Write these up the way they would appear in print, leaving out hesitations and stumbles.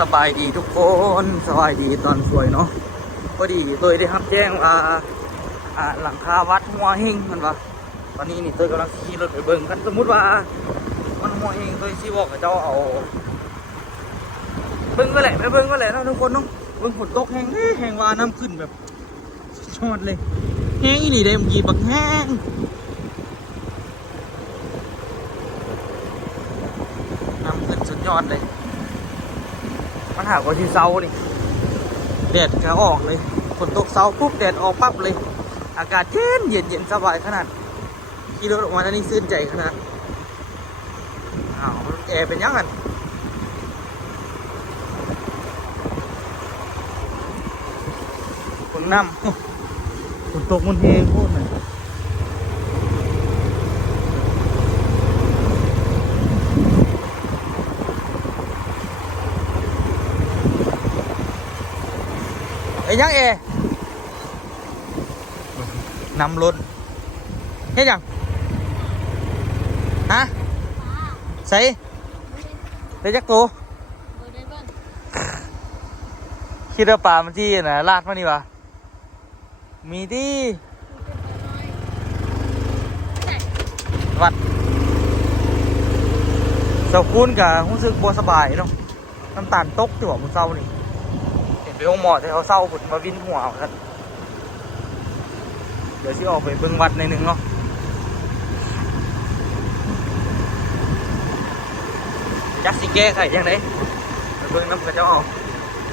สบายดีทุกคนสบายดีตอนสวยเนาะพอดีเลยได้รับแจ้งว่าหลังคาวัดหัวเฮงมันว่าตอนนี้นี่ตัวกำลังขี่รถไปเบิ่งกันสมมุติว่ามันหัวเฮงตัวที่บอกกับเจ้าเอาเบิ่งก็แหละไปเบิ่งก็แหละนะทุกคนเนาะเบิ่งฝนตกแห้งแห้งว่าน้ำขึ้นแบบชอดเลยแห้งอีหลีได้เมื่อกี้บักแห้งน้ำขึ้นสุดยอดเลยมันหากว่าที่เซานี่แดดก็ออกเลยฝนตกเซาปุ๊บแดดออกปั๊บเลยอากาศเย็นเย็นสบายขนาดขี่รถออกมาตอนนี้ซื่นใจขนาดอ้าวแอร์เป็นยังไงฝนน้ำฝนตกมันเฮงโคตรเลยไอ้ยังนำรถเฮ้ยยังฮะใส่ได้จักตัวคิดว่าปลามันที่น่ะลาดมานี่วะมีที่วัดเสาคูนกับรู้สึกบัวสบายเนาะน้ำตาลตกที่หัวมันเศร้านี่เห็นไปห้องหมอที่เขาเศร้าผุดมาวินหัวเอาครับเดี๋ยวที่ออกไปเบิ่งวัดในหนึ่งเนาะจักสิแก้ไขยังไงไปเบิ่งน้ำกระเจ้าออก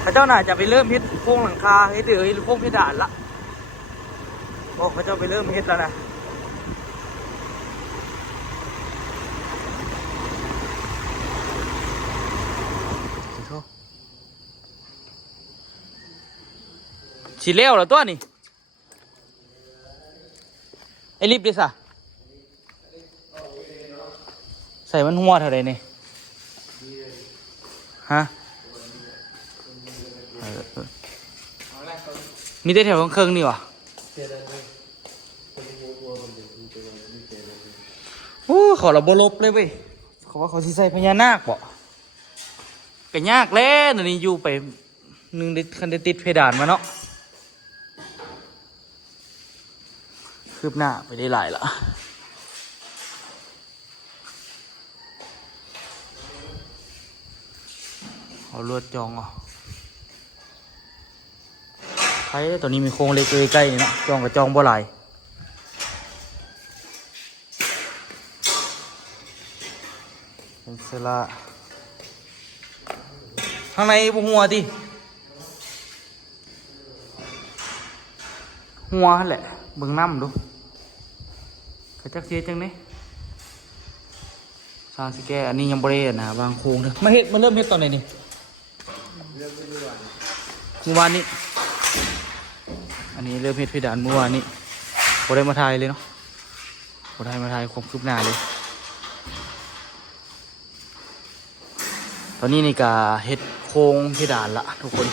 กระเจ้าน่าจะไปเริ่มเฮ็ดโครงหลังคาเฮ็ดเดือยโครงเพดานละบอกกระเจ้าไปเริ่มเฮ็ดแล้วนะฉีดเลี้ยวเหรอตัวนี่ไอ้ลิฟต์ดิสะใส่มันหัวเท่าไรนี่ฮะมีแต่แถวเครื่องนี่วะโอ้ขอเราบลบเลยเว้ยเขาว่าเขาสิใส่พญานาคบ่ก็ยากแล้วนี่อยู่ไปนึงได้คันได้ติดเพดานมาเนาะคืบหน้าไปได้หลายละเอาลวดจองอ่ะใครตอนนี้มีโครงเล็กใกล้ๆเนาะจองกับจองบ่หลายเป็นเซล่าข้างในบุหัวดิหัวแหละเบิ่งน้ำดูกระจักเสียจังนี่ซาสิแกอันนี้ยังบริเวณนะบางโค้งเด้อมาเฮ็ดมันเริ่มเฮ็ดตอนไหนนี่เมื่อวานนี้อันนี้เริ่มเฮ็ดเพดานเมื่อวานนี้บ่ได้มาถ่ายเลยเนาะบ่ได้มาถ่ายความคืบหน้าเลยตอนนี้นี่ก็เฮ็ดโค้งเพดานละทุกคน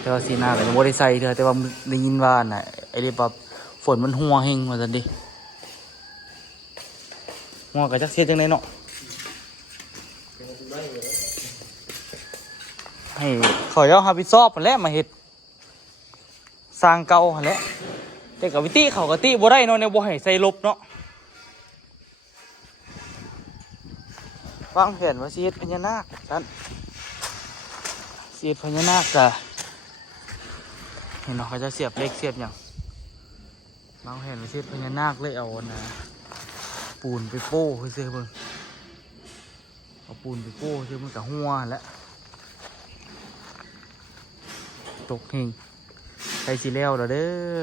แต่ว่าสีหน้าก็ยังบ่ได้ใส่เด้อแต่ว่าได้ยินว่าน่ะไอ้เรียกว่าฝนมันหัวเฮงว่าซั่นดิหัวก็จักเสียจังได๋เนาะให้เขาเอารับผิดชอบนั่นแหละมาเฮ็ดสร้างเก่าหั่นแหละแต่กับวิธีเขาก็ติบ่ได้เนาะเนี่ยบ่ให้ใส่ลบเนาะวางแผนว่าสิเฮ็ดพญานาคซั่นสิเฮ็ดพญานาคก็เห็นเนาะเขาจะเสียบเหล็กเสียบหยังวางแผนว่าสิเฮ็ดพญานาคเลยเอานะปูนไปโป้ซื่อๆเบิ่งเอาปูนไปโป้ซื่อมันก็หัวแล้วตกเฮงใครสิแล้วเด้อ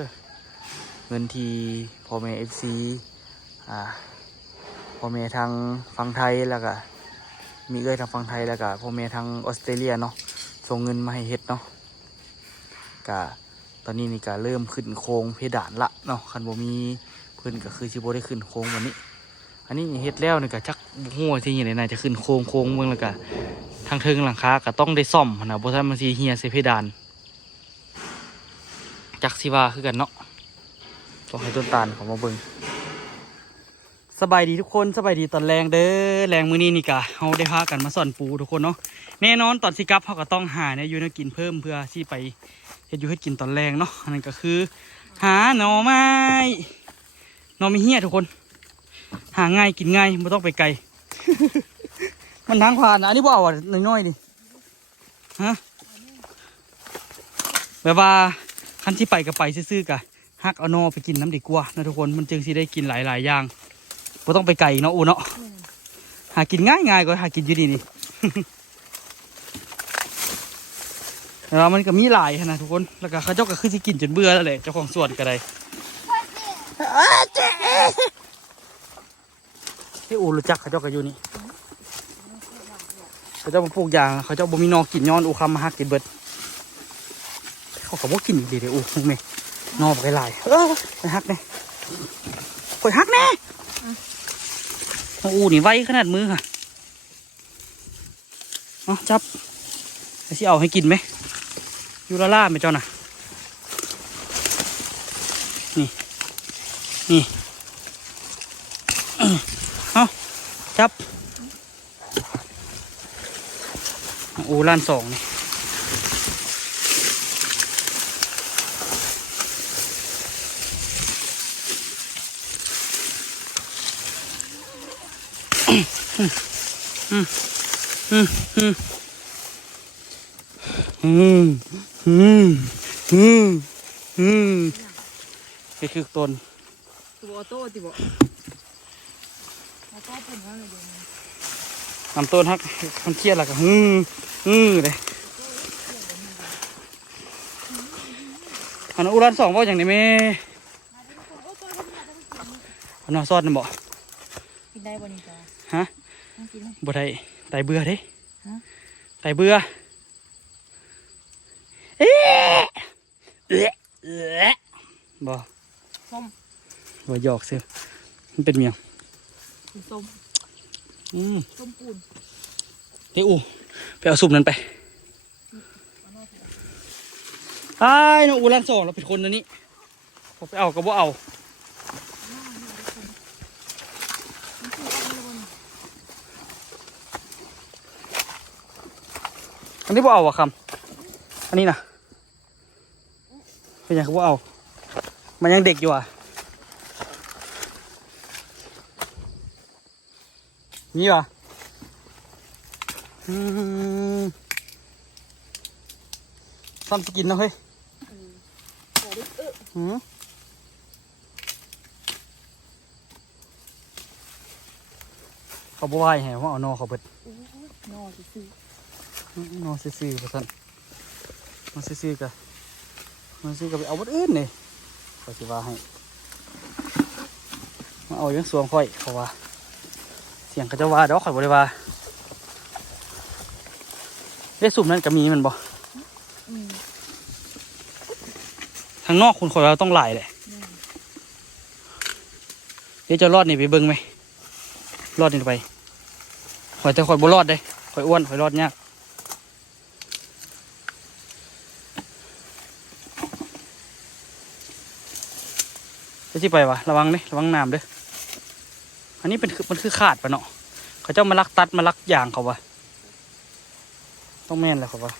เงินทีพ่อแม่ FC พ่อแม่ทางฝั่งไทยแล้วก็มีทางฝั่งไทยแล้วก็พ่อแม่ทางออสเตรเลียเนาะส่งเงินมาให้เฮ็ดเนาะก็ตอนนี้นี่ก็เริ่มขึ้นโครงเพดานละเนาะคันบ่มีเพิ่นก็คือสิบ่ได้ขึ้นโครงวันนี้อันนี้เฮ็ดแล้วนี่ก็จักหัวที่ยังไงน่าจะขึ้นโครงเมืองแล้วก็ทางเทิงหลังคาก็ต้องได้ซ่อมนะบ่ทันมันสิเหี่ยใส่เพดานจักสิว่าคือกันเนาะต้องให้ต้นตาลเขามาเบิ่ง สบายดีทุกคนสบายดีตอนแรงเด้อแรงมื้อนี้นี่กะเราได้พากันมาสอนปูทุกคนเนาะแน่นอนตอนสิกลับเขาก็ต้องหาเนี่ยอยู่ในกินเพิ่มเพื่อที่ไปเฮ็ดอยู่ให้กินตอนแรงเนาะอันนั้นก็คือหาหน่อไม้หน่อไม้เหี้ยทุกคนหาง่ายกินง่ายไม่ต้องไปไกล มันทางผ่านนะอันนี้บ่เอาอ่ะน้อยๆดิฮะแบบว่าคันที่ไปก็ไปซื่อๆกะฮักเอาหน่อไปกินน้ำดีกว่านะทุกคนมันจึงสิได้กินหลายๆอย่างไม่ต้องไปไกลเนาะอูเนาะหากินง่ายๆก็หากินอยู่ดีนี่ แล้วมันก็มีหลายนะทุกคนแล้วก็เขาเจ้าก็คือสิกินจนเบื่อแล้วแหละเจ้าของสวนก็ได้ที่อูรู้จักเขาเจ้าก็อยู่นี่เขาเจ้ามาปลูกยางเขาเจ้าบ่มีนอกินย้อนอูคำมาหักกินเบิดเขาก็บ่กินอีกเดี๋ยวอูมึงแม่นอไปหลายไปหักแน่คอยหักแน่อูนี่ไวขนาดมือค่ะเอาจับไอ้ที่เอาให้กินไหมยูราล่าไหมเจ้าน่ะนี่เอาจับอูล้านสองนี่นี่คือต้นตัวโต้ติบ่แล้วก็เป็นว่าอะไรเดี๋ยวนี้ลำต้นฮักมันเครียดแล้วก็เลยอันอุรันสองว่าอย่างนี้ไหมอันนอซอดนะบ่กินได้บ่นี่จ้ะฮะกินไหมบ่ได้ไตเบื่อเด้ไตเบื่อบ่ส้มบ่หยอกเสียมันเป็นเมียงส้มส้มปูนเฮ้ยอูไปเอาซุปนั้นไปไอ้น้องอูรันสองเราเป็นคนนะนี่ผมไปเอาก็บ่เอาอันนี้บ่เอาอะคำอันนี้นะเป็นยังเขาบ่เอามันยังเด็กอยู่อ่ะนี่วะซ้ำสกินนะเฮ้ยเขาบ่ไหวแหวว่าเอานอเขาเบิดนอซื่อนอซื่อๆประทันนอซื่อๆกันนอซื่อก็ไปเอาบดอื่นเลยเขาสิว่าให้มาเอายังสวงค่อยเขาว่าเสียงเขาจะว่าเดี๋ยวข่อยบ่ได้ว่าได้สุ่มนั้นก็มีมันบ่ทางนอกคุณข่อยว่าต้องหลายแหละเดี๋ยวจะรอดนี่ไปเบิ่งไหมรอดนี่ไปข่อยแต่ข่อยบ่รอดเลยข่อยอ้วนข่อยรอดยากจะที่ไปวะระวังเลยระวังน้ำเด้ออันนี้มันคือขาดปะเนาะเขาเจ้ามาลักตัดมาลักยางเขาวะต้องแม่นเลยเขาวะ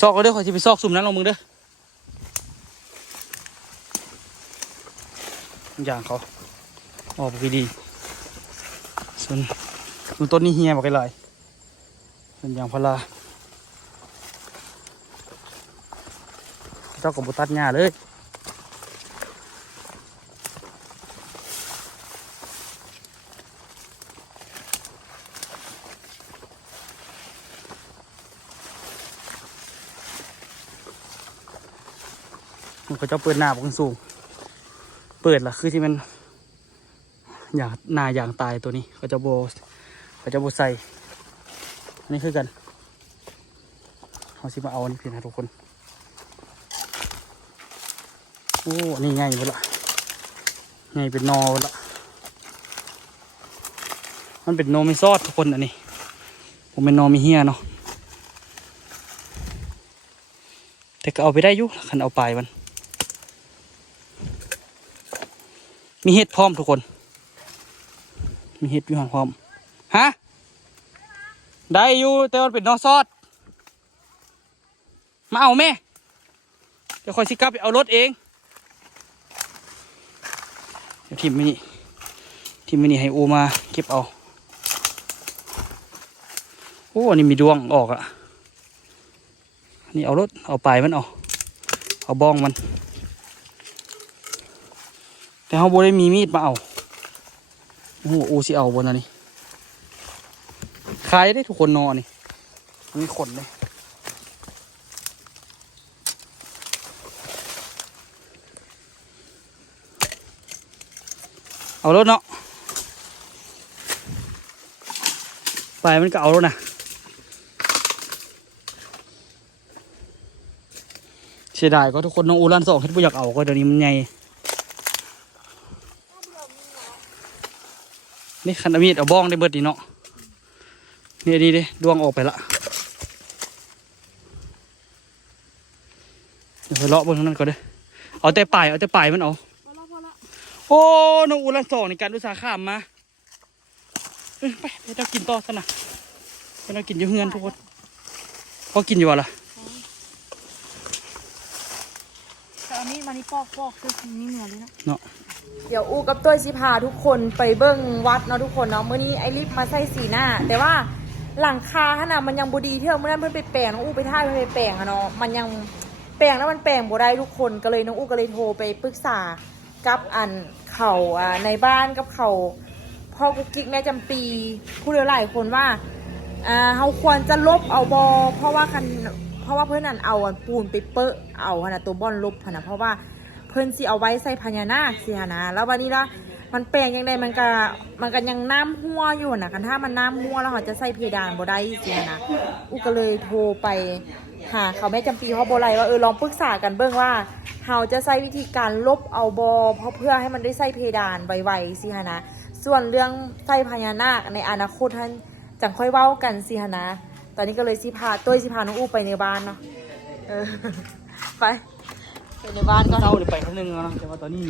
ซอกก็เด้อขอที่ไปซอกซุ่มนั้นลงมึงเด้อย่างเขาออกไปดีส่วนต้นนี้เฮียบอกกันเลยส่วนอย่างพลาเจ้ากับบุตัดหญ้าเลยมันก็จะเปิดหน้าบางสูงเปิดล่ะคือที่มันอย่างหน้าอย่างตายตัวนี้เขาจะโบใส่อันนี้คือกันเขาสิมาเอาอันนี้เพียงนะทุกคนโอ้อันนี้ง่ายหมดละง่ายเป็นนอหมดละมันเป็นนอไม่ซอดทุกคนอันนี้ผมเป็นนอมีเฮียเนาะแต่ แต่ก็เอาไปได้อยู่คันเอาปลายมันมีเห็ดพร้อมทุกคนมีเห็ดอยู่หันพร้อมฮะได้อยู่แต่มันเป็นนอซอดมาเอาแม่เดี๋ยวคอยสิกลับไปเอารถเองเดี๋ยวทีมมินี่ให้อูมาเก็บเอาโอ้อันนี้มีดวงออกอ่ะนี่เอารถเอาปลายมันเอาบ้องมันแต่เขาโบได้มีมีดมาเอาโอ้โหอูสิเอาบนอันนี้ขายได้ทุกคนนอนนี่มีขนเลยเอารถเนาะไปมันก็เอารถนะเสียดายก็ทุกคนน้องอูรันสองเฮ็ดบ่อยากเอาก็เดี๋ยวนี้มันใหญ่นี่คันมีดเอาบ้องได้เบิดดีเนาะนี่ดีดิดวงออกไปละเดี๋ยวไปเลาะบนนั้นก่อนเด้อเอาแต่ปลายมันเอาโอ้น้องอูรันสองในการอุตสาหข้ามมาไปเรากินต่อซะนะไปเรากินอยู่เฮือนทุกคนพอกินอยู่ล่ะแต่อันนี้มานี่ปอกคือนี่เหนือเลยนะ เนาะเดี๋ยวอูกับตัวสิพาทุกคนไปเบิ้งวัดเนาะทุกคนเนาะเมื่อนี้ไอริฟมาใส่สีหน้าแต่ว่าหลังคาขนาดมันยังบดีเท่าเมื่อนั้นเพิ่นไปแปลงน้องอูไปท่าไปแปลงอะเนาะมันยังแปลงแล้วมันแปลงบ่ได้ทุกคนก็เลยน้องอูก็เลยโทรไปปรึกษากับอันเขาในบ้านกับเขาพ่อกุ๊กกิ๊กแม่จำปีผู้เดียวหลายคนว่าเขาควรจะลบเอาบอเพราะว่าเพื่อนนั่นเอาปูนไปเปอะเอาขนาดตัวบอลลบขนาดเพราะว่าเพื่อนสิเอาไว้ใส่พญานาคสิฮะนะแล้ววันนี้ละมันแปลงยังไงมันก็ยังน้ำหัวอยู่นะกันถ้ามันน้ำหัวแล้วเขาจะใส่เพดานบ่ได้สิฮะนะอูก็เลยโทรไปหาเขาแม่จำปีเขาโบไรว่าลองปรึกษากันเบื้องว่าเขาจะใช้วิธีการลบเอาบอเพราะเพื่อให้มันได้ใส่เพดานไวๆสิฮะนะส่วนเรื่องใส่พญานาคในอนาคตท่านจังค่อยเว้ากันสิฮะนะตอนนี้ก็เลยสิพาน้องอูไปในบ้านเนาะไปในบ้านก็เศร้าเลยไปครั้งนึงแล้วนะแต่ว่าตอนนี้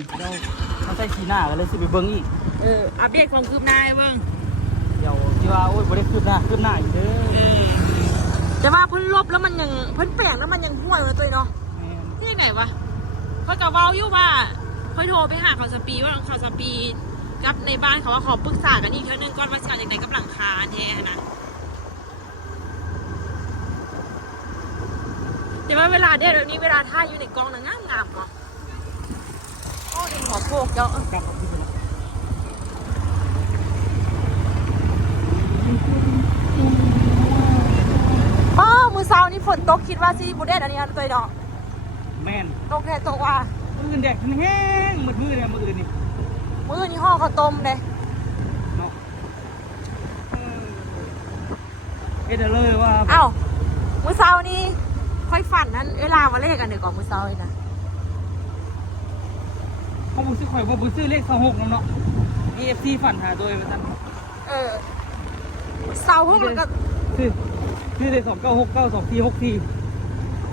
เราใส่ขีหน้ากันเลยสิไปเบิ้งอีกอัปเดตความคืบหน้าเบิ้งเดี๋ยวที่ว่าโอ้ยบ่ได้คืบหน้าอีกเด้อแต่ว่าเพิ่นลบแล้วมันยังเพิ่นแปลงแล้วมันยังห่วยเลยตัวเนาะที่ไหนวะเพิ่นก็เว้าอยู่ว่าเพิ่นโทรไปหาเขาสปีว่าเขาสปีกับในบ้านเขาว่าขอปรึกษากันอีกเท่านึงก่อนว่าจะเอาอย่างไรกับหลังคาแท้นะเดี๋ยวว่าเวลาเด็ดแบบนี้เวลาท่าอยู่ในกองน่ะงามว่ะโอ้ยขอโพกเยอะมือเช้านี่ฝนตกคิดว่าสิบุเดดอันนี้อันตัวเนาะแม่นตกแค่ตกว่ามือแดดแห้งมืดเนี่ยมืออื่นนี่ห่อข้าวต้มเลยเนาะเอ็ดเลยว่าอ้าวมือเช้านี่ค่อยฝันนั้นเวลามาเลขกันเดี๋ยวก่อนมือเช้าเลยนะเขาบุกซื้อข่อยบุกซื้อเลข26แล้วเนาะ EFC ฝันหาโดยมาตั้งเช้าพวกมันก็คือเลข29692464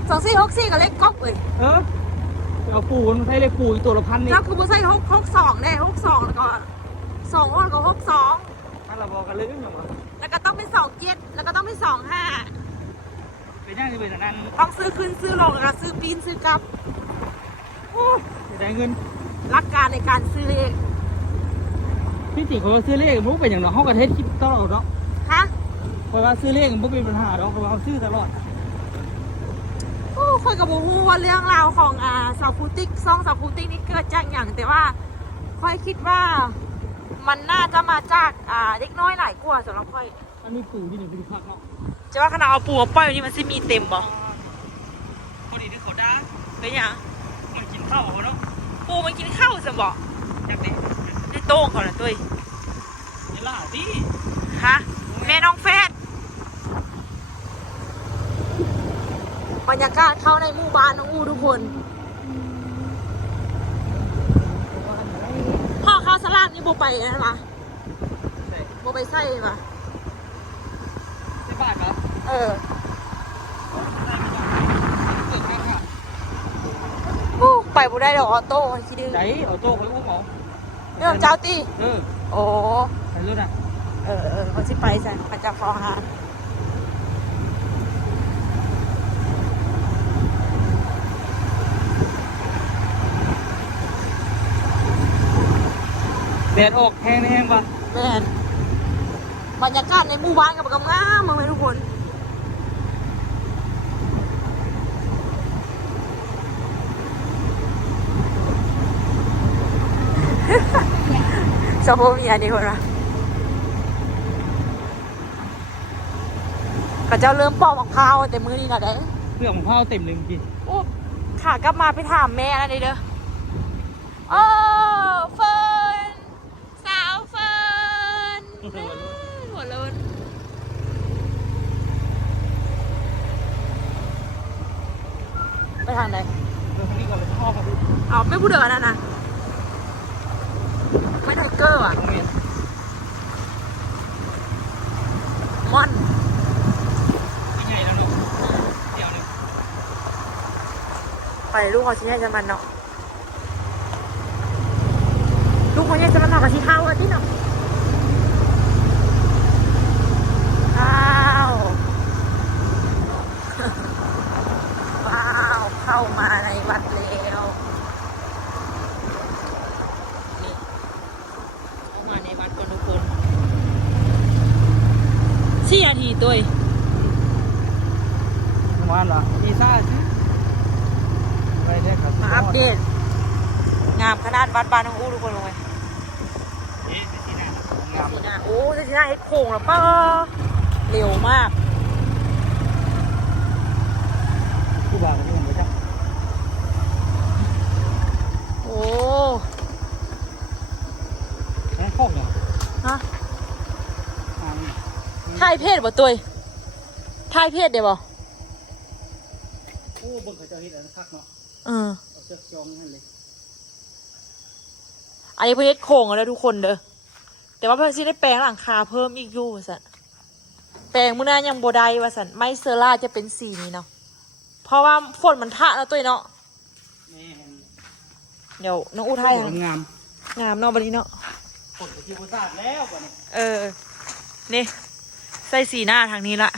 2464กับเลขก๊อกเลยเอาปูมันใช้เลขปูอีกตัวละ1,000นี่แล้วคือมันใช้62ได้62แล้วก็2กับ62นั่นเราบอกกันเลยอย่างวะแล้วก็ต้องเป็น27แล้วก็ต้องเป็น25เป็นยังไงเป็นนั้นต้องซื้อขึ้นซื้อลงแล้วก็ซื้อปีนซื้อกลับได้เงินหลักการในการซื้อเลขพี่ติ๋งเขาซื้อเลขมันเป็นอย่างเนาะเขากระเทศคิดตลอดเนาะฮะเพราะว่าซื้อเลขมันเป็นปัญหาเนาะเพราะว่าเขาซื้อตลอดคุยกับบูฮูว่าเรื่องราวของสาวคูติกซ่องสาวคูติกนี่เกิดจากอย่างแต่ว่าค่อยคิดว่ามันน่าจะมาจากเด็กน้อยหลายกว่าสำหรับค่อยมันมีปูที่หนึ่งเป็นผักเนาะจะว่าขนาดเอาปูมาปล่อยวันนี้มันจะมีเต็มบ่พอดีที่เขาด่าเป็นยังมันกินข้าวเนาะปูมันกินข้าวสิบ่จากนี้ในโต้งเขาน่ะตุ้ยนี่ล่ะพี่ฮะแม่น้องเฟสบรรยากาศเข้าในหมู่บ้านน้องอูทุกคนพ่อข้าวสลัดนี่โบไปนะล่ะโบไปใส่ป่ะใส่บาทเหรอ ไปบ่ได้ดอกออโต้คิดดื้อ ใจเอาโต้คอยอุ้มเอา ไม่ต้องเจ้าตี โอ้ ไปรถอ่ะ เขาสิไปใส่เขาจะฟ้องหา แดดออกแห้งปะ แม่นบรรยากาศในหมู่บ้านกับกำงามมากเลยทุกคน ชอบพวกเมียดีคนละเขาเจ้าเริ่มปอกมะพร้าวแต่มือนี่นะเด้ เรื่องของข้าวเต็มเลยจริง โอ้ขากลับมาไปถามแม่อะไรเด้อโอ้เฟิร์นสาวเฟิร์นหัวโล้นไปทางไหน เรื่องนี้ก่อนเลยชอบ เอาไม่พูดเดือดนะไม่ไทเกอร์อ่ะ น้องเมียน ม่อน ใหญ่แล้วเนาะเดี๋ยวนึง ไปลูกเขาชิ้นใหญ่จะมันเนาะลูกเขาใหญ่จะมันเนาะกับชิ้นเท้าอันที่เนาะว้าวว้าวเข้ามาในวัดแล้วนี่เข้ามาในวัดก่อนทุกคน4 นาทีตัวเอง ประมาณละวีซ่าสิไปเรียกครับ มาอัปเดต งามขนาดวัดบ้านของอู้ทุกคนลงไป เอ๊ะที่ไหนงาม สีหน้าโอ้สีหน้าเฮ็ดโค้งแล้วป้าเร็วมาก ผู้บ่าวที่ผมไปจ้ะ โอ้ แค่ข้องเหรอ ฮะถ่ายเพศบ่ตัวถ่ายเพศเดี๋ยวบ่ โอ้เบิ่งเขาจะเฮ็ดอะไรคักเนาะ เอาเชือกจองให้เลย อันนี้เพิ่นเฮ็ดโค้งแล้วทุกคนเด้อแต่ว่าเพิ่นสิได้แปลงหลังคาเพิ่มอีกอยู่ว่าซั่นแปลงมื้อหน้ายังบ่ได้ว่าซั่นไม้เซอร่าจะเป็นสีนี้เนาะเพราะว่าฝนมันทะแล้วตัวเนาะ แม่น เดี๋ยวน้องอู้ถ่ายให้ งาม งามเนาะบัดนี้เนาะ ผลที่ผู้ทราบแล้วก่อนนี่ นี่ใส่สีหน้าทางนี้ละ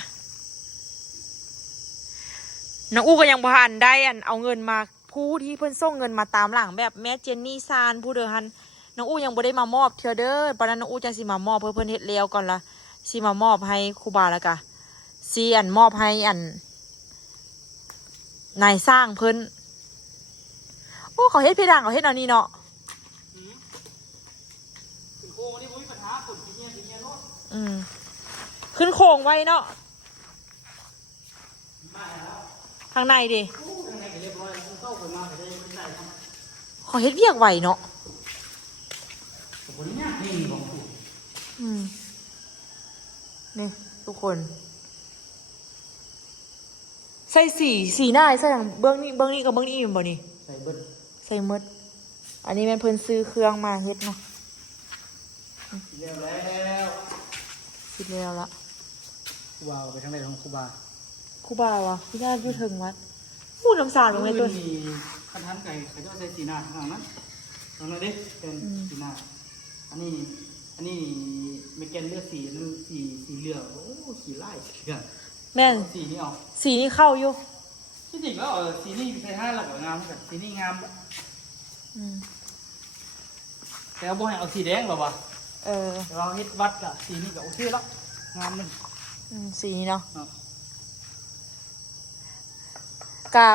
น้องอู้ก็ยังบ่ทันได้เอาเงินมาผู้ที่เพิ่นส่งเงินมาตามหลังแบบแม่เจนนี่ซานผู้เด้อหันน้องอู้ยังบ่ได้มามอบเทื่อเด้อปานนั้นน้องอู้จังสิมามอบเพิ่นเฮ็ดแล้วก่อนละสิมามอบให้ครูบาแล้วก็สิมอบให้นายสร้างเพิ่นโอ้เขาเฮ็ดเพดานเขาเฮ็ดเอานี่เนาะ โค้งนี่ผมมีปัญหาผลที่เนี่ยโน้ต ขึ้นโครงไว้เนาะทางในดิ ข้างในก็เรียบร้อยแล้วเข้าไปมาก็ได้ไม่ได้ครับ ขอเฮ็ดเวียกไหวเนาะ ผมเนี่ยนี่ของกู นี่ทุกคน ใส่สีหน้าใส่อย่างเบื้องนี้กับเบื้องนี้เป็นบ่นี่ ใส่เบิ้ล ใส่หมด อันนี้แม่นเพิ่นซื้อเครื่องมาเฮ็ดเนาะ เร็วแล้ว คิดแล้วละ ครูบาไปทางไหนของครูบา ครูบาวะพี่ญาติอยู่ถึงวัดพูดน้ำสาดลงเลยตัว มีคันทันไก่เขาจะใส่สีหน้าข้างนั้นตรงนั้นดิเป็นสีหน้าอันนี้ไม่แกนเลือดสีนั่นสีเหลืองโอ้สีไล่สีเหลือง แม่น สีนี้ออก สีนี้เข้าอยู่ ที่จริงแล้วสีนี้ใช้ห้าหลักงามแบบสีนี้งาม แต่ว่าบ่ให้เอาสีแดงหรอวะแต่เราเฮ็ดวัดกับสีนี้ก็โอเคแล้วงามมัน สีนี้เนาะกะ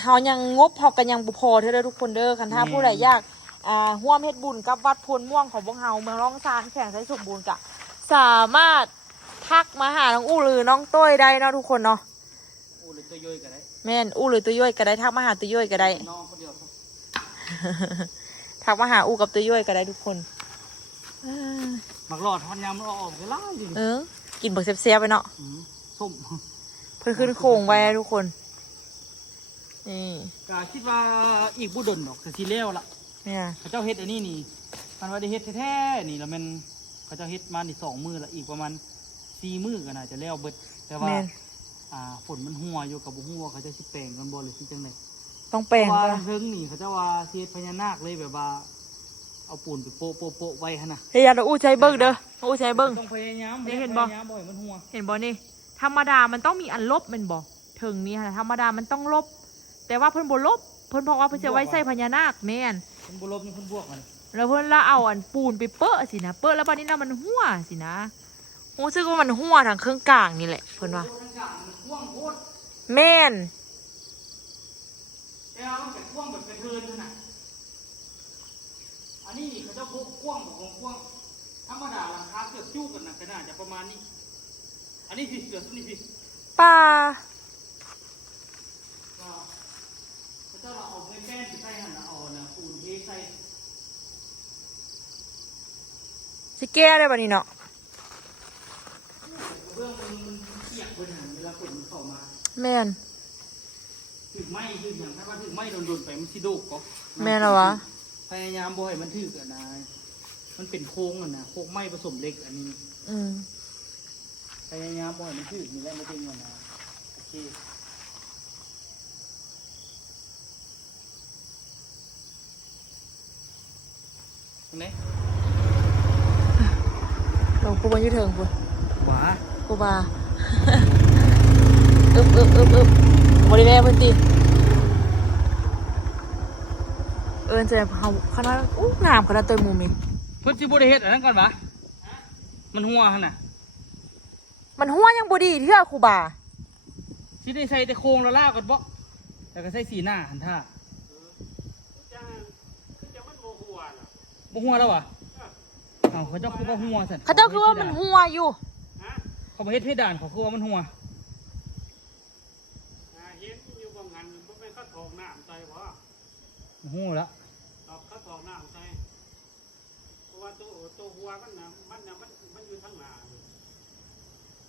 เฮายังงบเฮากันยังบ่พอเท่าเด้อทุกคนเด้อคันถ้าผู้ใดอยากร่วมเฮ็ดบุญกับวัดพลม่วงของพวกเฮาเมืองร่องซานแข่งไสสมบูรณ์กะสามารถทักมาหาน้องอู้หรือน้องต้ยได้เนาะทุกคนเนาะ อู้เลยตัวย่อยก็ได้ แม่นอู้หรือตัวย่อยก็ได้ทักมาหาตัวย่อยก็ได้ น้องคนเดียว ทักมาหาอู้กับตัวย่อยก็ได้ทุกคน มักหลอดทอนยามมันออกไปไล่ดิ กินบักเสียบๆไปเนาะ ส้ม เพิ่นขึ้นโค้งไว้นะทุกคนนี่ ก็คิดว่าอีกบุดนดอกแต่สีเลี้ยวละ เนี่ย เขาเจ้าเฮ็ดอันนี้นี่คันว่าได้เฮ็ดแท้ๆนี่แล้วมันเขาเจ้าเฮ็ดมานี่2 มื้อละอีกประมาณ4 มื้อก็น่าจะแล้วเบิดแต่ว่า แม่น ฝนมันหัวอยู่กับบ่ฮู้ว่าเขาจะสิแปลงกันบ่หรือสิจังได๋ ต้องแปลง ว่า ก่อน เฮิงนี่เขาจะว่าเสียพญานาคเลยแบบว่าเอาปูนไปโปะโปะโปะไว้หั่นน่ะ เฮียเราอู้ใช้เบิ้งเด้ออู้ใช้เบิ้ง ต้องพยายาม นี่เห็นบ่ พยายามบ่ให้มันหัว เห็นบ่นี่ธรรมดามันต้องมีอันลบแมันบ่ถึงนี่ค่ะธรรมดามันต้องลบ แต่ว่าเพิ่นบ่ลบเพิ่นบอกว่าเพิ่นจะไว้ใส่พญานาคแม่น มันบ่ลบนี่เพิ่นบวกมัน แล้วเพิ่นละเอาอันปูนไปเปอะสินะเปอะแล้วบัดนี้น่ะมันหัวสินะรู้สึกว่ามันหัวทางเครื่องกลางนี่แหละเพิ่นว่า ทั้งอย่างมันกว้างโคตร แม่น แต่ว่ามันเป็นกว้างแบบกระเทินนั่นน่ะอันนี้นี่เขาจะพกกว้างของกว้างธรรมดาราคาเกือบจู้กันน่ะก็น่าจะประมาณนี้อันนี้พี่เกือบสุดนี่พี่ ปลา ก็เขาจะเอาไปแป้นใส่หั่นน่ะเอาน่ะปูนเทใส่ สิแก้ได้บัดนี้เนาะ เบื้องมันเปียกเบิ่นหั่นเวลาฝนมันเข้ามา แม่น ถึงไหม้ถึงอย่างถ้าว่าถึงไหม้โดนๆไปมันสิโดกก็ แม่นเหรอวะ พยายามบ่ให้มันถึกอ่ะนะมันเป็นโค้งอ่ะนะโค้งไหม้ผสมเหล็กอันนี้ อืม พยายามบ่ให้มันถึกนี่แหละมันเป็นอ่ะนะโอเคตรงไหน ลงปูมันอยู่เถิงพุ่น ขวา ปูบา อึบบ่ได้แม่เพิ่นติเอิ้นจะเฮาคณะอู้งามขนาดตัวหมู่มี เพิ่นสิบ่ได้เฮ็ดอันนั้นก่อนวะมันหัวหั่นน่ะ มันหัวยังบ่ดีเทื่อครูบา สิได้ใส่แต่โครงละล่าก่อนบ่แล้วก็ใส่สีหน้าหันท่าบ่หัวแล้ววะเอ้าเขาเจ้าคือว่าหัวสั่น เขาเจ้าคือว่ามันหัวอยู่ เขาบ่เฮ็ดเพดานเขาคือว่ามันหัว เห็นอยู่บางงานบ่เป็นข้าวทองน้ำใจบ่ หัวแล้ว ตอบข้าวทองน้ำใจเพราะว่าตัวหัวมันน่ะมันอยู่ทางหน้า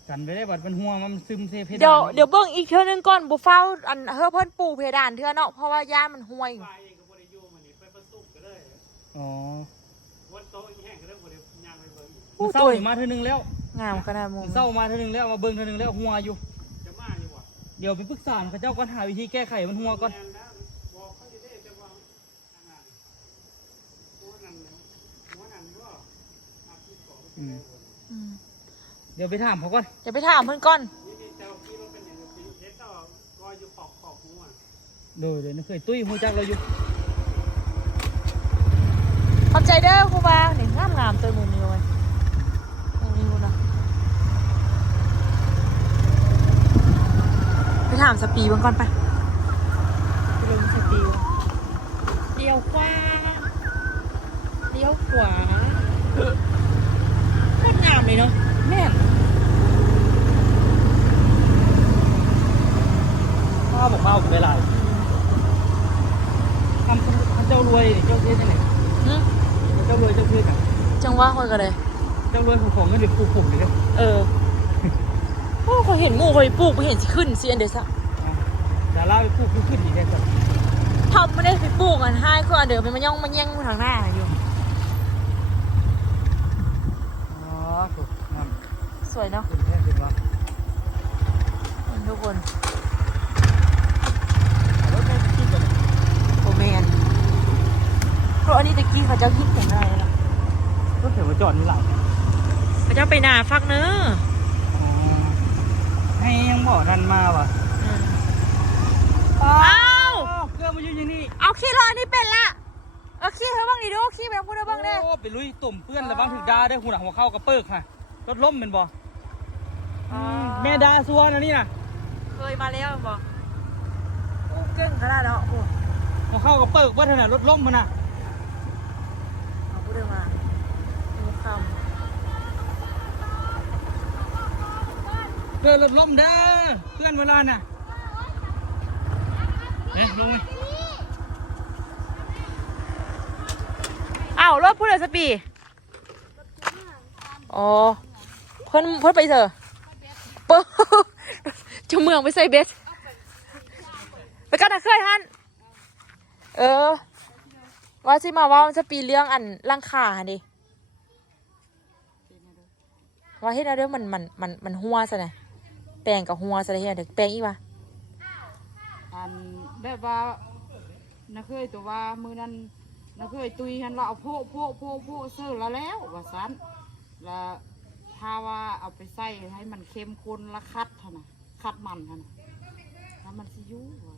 กันไปได้บัดมันหัวมันซึมเซเพดาน เดี๋ยวเบิ่งอีกเทื่อนึงก่อนบ่ฟ้าวอันเฮ้อเพิ่นปูเพดานเทื่อเนาะเพราะว่าย่านมันห่วย ปลาเองก็บ่ได้อยู่มื้อนี้ไปประสุกก็ได้ อ๋อ วันโตอีแห้งก็ได้บ่ได้ย่างไปเบิ่งอีก มันเศร้านี่มาเท่านึงแล้ว งามขนาดหมู่ มันเศร้ามาเท่านึงแล้วมาเบิ่งเท่านึงแล้วหัวอยู่ จะมาอยู่บ่ เดี๋ยวไปปรึกษาเขาเจ้าก่อนหาวิธีแก้ไขมันหัวก่อน แม่นนะบอกเขาสิได้แต่ว่าอันนั้นหัวนั้นก็นับที่สองไปได้บ่ อืม เดี๋ยวไปถามเขาก่อน เดี๋ยวไปถามเพิ่นก่อน นี่เจ้าคิดว่าเป็นหยังสิเฮ็ดต่อก็อยู่ขอบหัว เดี๋ยวนึกเคยตุ้ยหัวจักเราอยู่ ขอบใจเด้อครูบานี่งามตัวหมู่มีเว้ยหมู่มีนะไปถามสปีเบิ่งก่อนไปไปเบิ่งสปีเบิ่งเลี้ยวขวาเลี้ยวขวาโคตรงามเลยเนาะ แม่นข้าวบอกข้าวกับเวลาทำเจ้ารวยเจ้าเทศที่ไหน หึ เจ้ารวยเจ้าเทศอ่ะ จังว่าคนก็เลย เจ้ารวยของเงินเดือนปลูกผมเลย เออโอ้เขาเห็นหมู่เขาปลูกไปเห็นสิขึ้นสิอันเดซะ ดาราไปปลูกขึ้นอีกได้สัก ทำไม่ได้ไปปลูกอันให้คืออันเดิมเป็นมันย่องมันแย่งทางหน้าอยู่ อ๋อถูกนั่น สวยเนาะ เป็นแค่เป็นว่า ทุกคน รถไม่ขึ้นกัน โอแมนเพราะอันนี้ตะกี้เขาเจ้าฮิตอย่างไรนะ รถเถื่อนจอดนี่หลาย เขาเจ้าไปหนาฟักเนื้อ ให้ยังบอกดันมาว่ะ เอา เครื่องมาอยู่ที่นี่ เอาขี้รออันนี้เป็นละขี้เธอบ้างดิดูขี้แบบพูดเธอบ้างเด้ โอ้ไปลุยตุ่มเพื่อนแล้วบ้างถึงดาได้หุ่นหัวเข้ากระเปิกค่ะรถล้มเป็นบ่แม่ดาซัวนะนี่นะ เคยมาแล้วบอกอู้เก่งขนาดเนาะโอ้ หัวเข้ากระเปิกว่าเท่าไหร่รถล้มมันน่ะ เอาพูดเธอมาดูค เพื่อนรถล้มเด้อเพื่อนเวลาน่ะลงไหม ำอ้าวรถพูดเลยสปีอ๋อเพิ่นไปเถอะเปิ้ลจะเมืองไปใส่เบสไปกันนะเคยฮันว่าสิมาว่ามันจะปีเรื่องอันร่างขาดิว่าเฮ็ดแล้วเด้อมันหัวซะนะแปลงกับหัวซะเลยเฮ็ดเด็กแปลงอีกวะ อันแบบว่า นะเคยตัวว่ามือนั้นนะเคยตุยหันเราเอาโพเสื้อแล้วว่าซันแล้วถ้าว่าเอาไปใส่ให้มันเข้มข้นละคัดเท่านะคัดมันเท่านะแล้วมันสิยุ่ว่า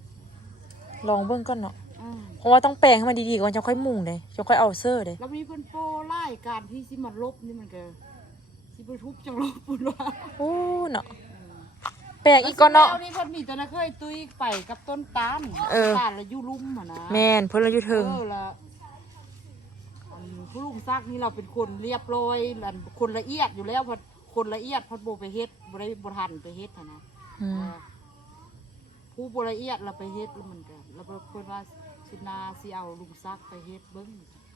ลองเบิ่งก่อนเนาะ อืม เพราะว่าต้องแปลงให้มันดีๆก่อนจะค่อยมุงเลยจะค่อยเอาเซอร์เลย แล้วมีเพิ่นโปรไล่การที่สิมันลบนี่มันก็สิไปทุบจังลบปุ่นว่า โอ้เนาะแปลงอีกก่อนเนาะ แล้วนี่เพิ่นมีแต่นะเคยตุยไปกับต้นตาล เออ ตาลแล้วอยู่ลุ่มอ่ะนะ แมนเพิ่นเราอยู่เทิง ละผู้ลุงซักนี่เราเป็นคนเรียบร้อยแล้วคนละเอียดอยู่แล้วพอคนละเอียดพอโบไปเฮ็ดบ่ได้บ่ทันไปเฮ็ดนะ อืม ผู้บ่ละเอียดเราไปเฮ็ดแล้วมันก็แล้วเพิ่นว่าสินาสิเอาลุงซักไปเฮ็ดเบิ่ง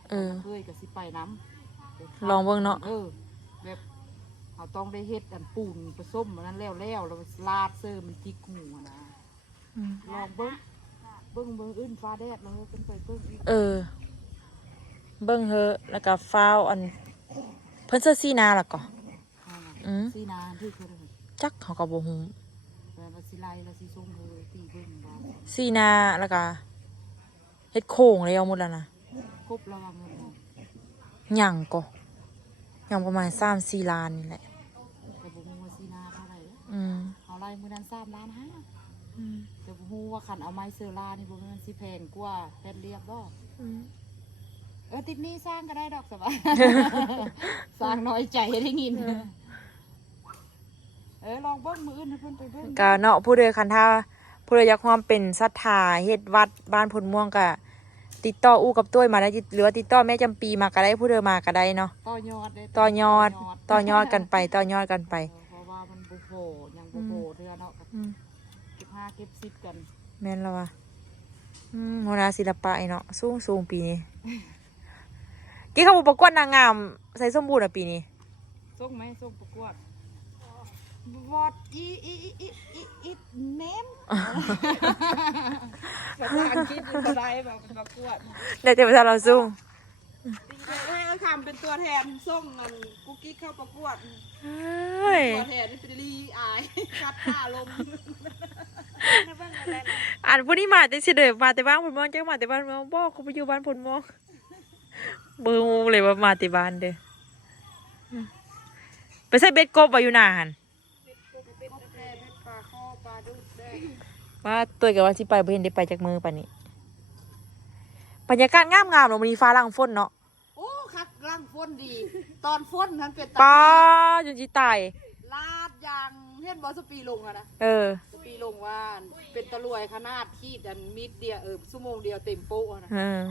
เออ เคยก็สิไปน้ำ ลองเบิ่งเนาะ แบบเขาต้องได้เฮ็ดอันปูนผสมมันนั้นแล้วแล้วลาดเสื้อมันจิกหูอะนะ อืม ลองเบิ่งอื่นฟ้าแดดแล้วเป็นไปเบิ่งอีก เออ เบิ่งเฮอะแล้วก็ฟ้าวอัน เพิ่นเสื้อซีนาล่ะก็ อืม สีนาที่คือ จักเขาก็บ่ฮู้ แบบว่าสิไลแล้วสิส่งเลยตีเบิ่งว่า ซีนาแล้วก็เฮ็ดโค้งแล้วหมดแล้วนะ ครบระวังเงินเนาะ หยังก็หยังประมาณ3-4 ล้านนี่แหละ แต่บ่ฮู้ว่าสีนาเท่าไหร่ อืม เอาไล่มื้อนั้น3 ล้านห้า อืม แต่บ่ฮู้ว่าคันเอาไม้เซอรานี่บ่แม่นสิแพงกว่าแพทเรียบบ่ อืม ติดหนี้สร้างก็ได้ดอกสบาย สร้างน้อยใจได้ยินลองเบิ้งมืออื่นให้เพิ่นไปเบิ้ง ก็เนาะผู้ใดคันถ้าผู้ใดอยากความเป็นศรัทธาเฮ็ดวัดบ้านพลม่วงก็ติดต่ออู้กับตุ้ยมาได้หรือว่าติดต่อแม่จำปีมาก็ได้ผู้ใดมาก็ได้เนาะ ต่อยอดได้ ต่อยอดกันไปต่อยอดกันไป เพราะว่ามันบ่โผล่ยังบ่โผล่เทื่อเนาะ อืม เก็บ5เก็บ10กัน แม่นแล้วว่ะหัวหน้าศิลปะไอ้เนาะสูงปีนี้กี่เขาประกวดนางงามใส่สมบูรณ์อ่ะปีนี้ ส่งไหมส่งประกวดวอดอีเนมภาษาอังกฤษมันอะไรแบบเป็นประกวด ได้แต่ภาษาเราสูง เอาทำเป็นตัวแทนส่งมันกุ๊กกิ๊กเข้าประกวด เฮ้ย ตัวแทนนี่เป็นลีอายคัดผ้าลม อ่านผู้นี้มาแต่สิเด้อมาแต่บ้านผลมองจังมาแต่บ้านผลมองบอกเขาไปอยู่บ้านผลมองเบิ่งเลยว่ามาแต่บ้านเด้อไปใส่เบ็ดกบไว้อยู่นาน ปลาข้อปลาดุกได้ ว่าตัวกับว่าสิไปบ่เห็นได้ไปจากมือปานนี้บรรยากาศงามๆเนาะมันมีฟ้าหลังฝนเนาะ โอ้คักร่างฝนดี ตอนฝนนั้นเป็น ป้าจนสิตาย ลาดยางเห็นบอสปีลงอะนะ เออ สปีลงว่าเป็นตะลวยขนาดที่ดันมิดเดียวชั่วโมงเดียวเต็มโป๊ะอะนะ เออ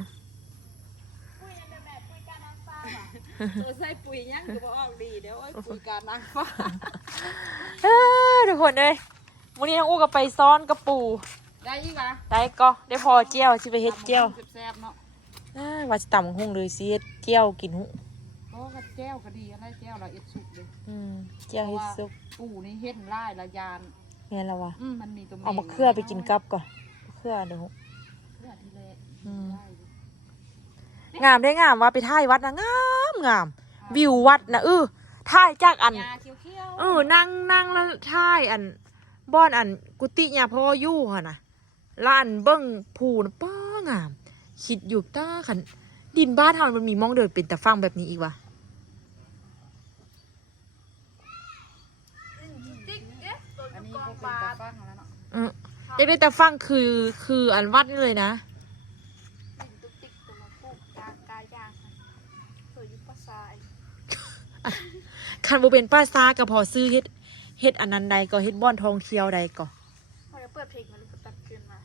ตัวใส่ปุ๋ยยังก็บออกดีเดี๋ยวไอ้ปุ๋ยการนางฟ้า ทุกคนเลยวันนี้น้องอู้ก็ไปซ้อนกระปู ได้อีกอะ ได้ก็ได้พอเจียวสิไปเฮ็ดเจียว แซ่บๆเนาะ ว่าสิต่ำหุ่งเลยสิเฮ็ดเจียวกินหุ่ โอ้กับแก้วก็ดีอะไรแก้วเราเอ็ดสุกเลย เจียวเฮ็ดซุป ปู่นี่เฮ็ดไล่ละยาน แม่นแล้ววะ มันมีตัว เอามาเครื่อไปกินกับก่อนเครื่อเดี๋ยวหุ่ เครื่อที่เละ ได้อยู่ งามได้งามว่าไปถ่ายวัดนะงามวิววัดนะถ่ายจากอัน ยาเขียวๆ นั่งแล้วถ่ายอันบ้อนอันกุฏิเนี่ยพ่ออยู่หั่นน่ะล้านเบิ้งผูนะป้างาม คิดอยู่ต้าขันดินบ้านเฮามันมีหมองเดินเป็นแต่ฟังแบบนี้อีกวะ อันนี้ก็เป็นตะฟังแล้วเนาะ จะได้แต่ฟังคืออันวัดนี่เลยนะ ตุ๊กติ๊กตัวมาพูกยางกายยางสวยยุปสาย คันบ่เป็นป้าซาก็พอซื้อเฮ็ดอันนั้นใดก็เฮ็ดบ้อนทองเที่ยวใดก็ พอจะเปิดเพลงมันก็ตัดขึ้นมา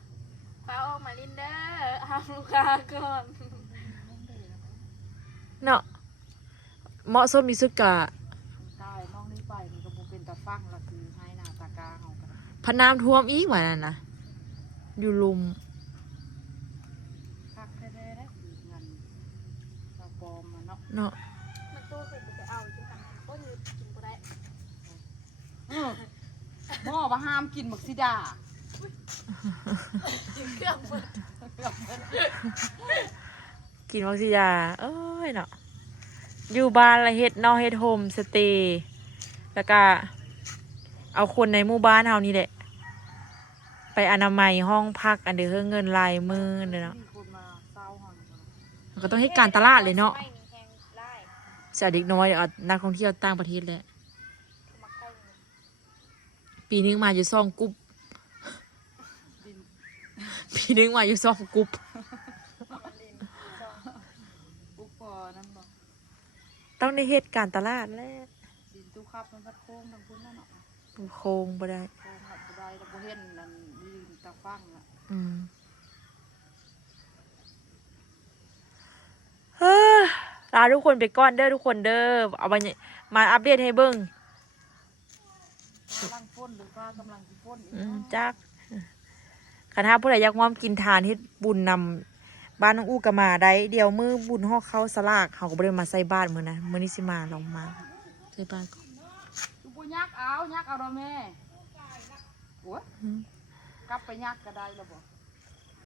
ป้าออกมาลินเดอร์เอาลูกค้าก่อน เนาะเหมาะสมที่สุดก็ ใช่น้องนี่ไปมันก็บ่เป็นตะฟังละคือให้หน้าตากาเฮากัน พะน้ำท่วมอีกว่านั่นนะอยู่ลุม คักแท้ๆได้คือเงินตะปอมมาเนาะ เนาะ มันตู้เคยไปเอาจนทำงานก็ยืนกินก็ได้ หม้อว่าห้ามกินหมึกซิดา เครื่องมือ กินวัคซีนเอ้ยเนาะอยู่บ้านละเฮ็ดเนาะเฮ็ดโฮมสเตย์แล้วก็เอาคนในหมู่บ้านเฮานี่แหละ ไปอนามัยห้องพักอันเดือเงินลายมือเด้อเนาะ มีคนมา มันก็ต้องให้การตลาดเลยเนาะ ไม่มีแฮงไล่ สาเด็กน้อยเอานักท่องเที่ยวต่างประเทศเลย คือมาใกล้เลย ปีนึงมาอยู่2กรุ๊ปปีนึงมาอยู่2กรุ๊ป ปุ๊กปอนั่นบ่ ต้องในเหตุการณ์ตลาดแล้ว ดินตู้คับมันพัดโค้งทางพุ่นนั่นเนาะ โค้งบ่ได้ โค้งหัดบ่ได้แล้วบ่เห็นนั่นยืนตาฟังอ่ะ เฮ้อลาทุกคนไปก่อนเด้อทุกคนเด้อเอามาอัปเดตให้เบิ่ง กำลังพ่นหรือว่ากำลังสิพ่นอีกเนาะ จักคันถ้าผู้ใดอยากม้อมกินทานเฮ็ดบุญนำบ้านน้องอู้ก็มาได้เดี๋ยวมื้อบุญฮอกเข้าสลากเขาก็บ่ได้มาใส่บ้านมื้อนะมื้อนี้สิมาลองมาใส่บ้านก่อน ดูบ่ยักเอาดอกแม่โอ้ยกลับไปยักก็ได้แล้วบ่